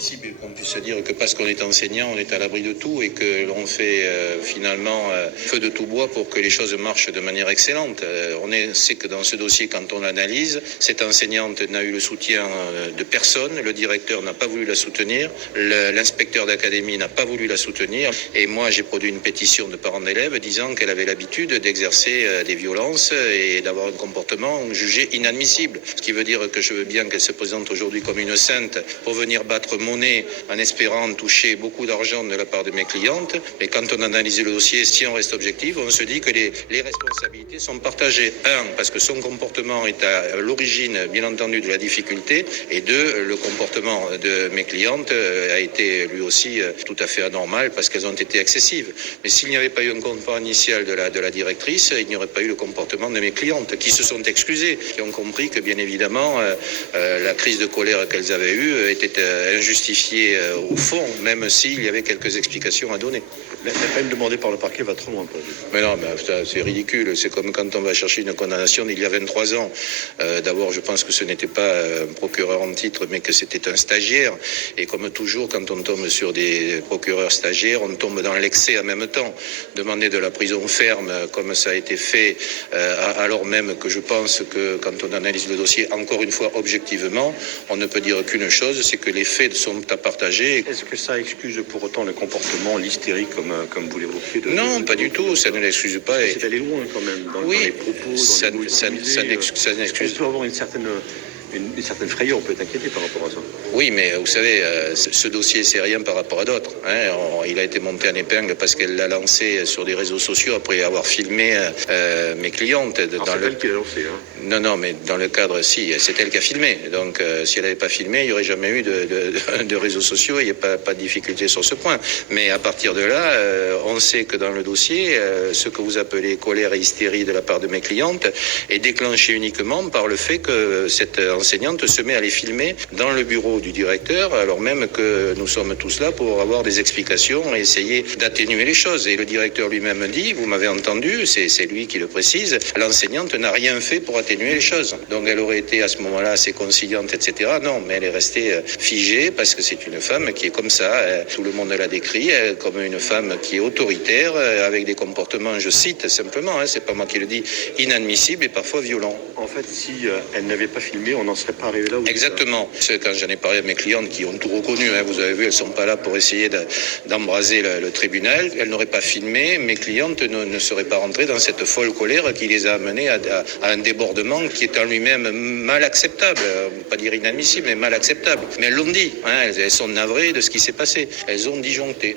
inadmissible qu'on puisse dire que parce qu'on est enseignant, on est à l'abri de tout et que l'on fait finalement feu de tout bois pour que les choses marchent de manière excellente. On sait que dans ce dossier, quand on l'analyse, cette enseignante n'a eu le soutien de personne, le directeur n'a pas voulu la soutenir, l'inspecteur d'académie n'a pas voulu la soutenir et moi j'ai produit une pétition de parents d'élèves disant qu'elle avait l'habitude d'exercer des violences et d'avoir un comportement jugé inadmissible. Ce qui veut dire que je veux bien qu'elle se présente aujourd'hui comme une sainte pour venir battre monnaie en espérant toucher beaucoup d'argent de la part de mes clientes. Mais quand on analyse le dossier, si on reste objectif, on se dit que les responsabilités sont partagées. Un, parce que son comportement est à l'origine, bien entendu, de la difficulté. Et deux, le comportement de mes clientes a été lui aussi tout à fait anormal parce qu'elles ont été excessives. Mais s'il n'y avait pas eu un comportement initial de la directrice, il n'y aurait pas eu le comportement de mes clientes qui se sont excusées, qui ont compris que bien évidemment la crise de colère qu'elles avaient eue était injustifiée au fond, même s'il y avait quelques explications à donner. La peine demandée par le parquet va trop loin. Mais non, c'est ridicule. C'est comme quand on va chercher une condamnation d'il y a 23 ans. D'abord, je pense que ce n'était pas un procureur en titre, mais que c'était un stagiaire. Et comme toujours, quand on tombe sur des procureurs stagiaires, on tombe dans l'excès en même temps. Demander de la prison ferme, comme ça a été fait, alors même que je pense que quand on analyse le dossier, encore une fois, objectivement, on ne peut dire qu'une chose, c'est que les faits sont à partager. Est-ce que ça excuse pour autant le comportement, l'hystérie, comme vous l'évoquez Non, pas du tout, ça ne l'excuse pas. C'est allé loin quand même dans les propos, dans les mots utilisés. Ça n'excuse. On peut avoir une certaine frayeur, on peut être inquiété par rapport à ça. Oui, mais vous savez, ce dossier, c'est rien par rapport à d'autres. Il a été monté en épingle parce qu'elle l'a lancé sur des réseaux sociaux après avoir filmé mes clientes. C'est elle qui l'a lancé, Non, mais dans le cadre, si, c'est elle qui a filmé. Donc, si elle n'avait pas filmé, il n'y aurait jamais eu de réseaux sociaux, il n'y a pas de difficulté sur ce point. Mais à partir de là, on sait que dans le dossier, ce que vous appelez colère et hystérie de la part de mes clientes est déclenché uniquement par le fait que cette enseignante se met à les filmer dans le bureau du directeur, alors même que nous sommes tous là pour avoir des explications et essayer d'atténuer les choses. Et le directeur lui-même dit, vous m'avez entendu, c'est lui qui le précise, l'enseignante n'a rien fait pour atténuer les choses. Donc elle aurait été à ce moment-là assez conciliante, etc. Non, mais elle est restée figée parce que c'est une femme qui est comme ça. Tout le monde la décrit comme une femme qui est autoritaire, avec des comportements, je cite simplement, c'est pas moi qui le dis, inadmissibles et parfois violents. En fait, si elle n'avait pas filmé, on n'en serait pas arrivé là où... Exactement. Quand j'en ai parlé à mes clientes qui ont tout reconnu, vous avez vu, elles ne sont pas là pour essayer d'embraser le tribunal. Elles n'auraient pas filmé, mes clientes ne seraient pas rentrées dans cette folle colère qui les a amenées à un débordement qui est en lui-même mal acceptable. Pas dire inadmissible, mais mal acceptable. Mais elles l'ont dit, elles sont navrées de ce qui s'est passé. Elles ont disjoncté.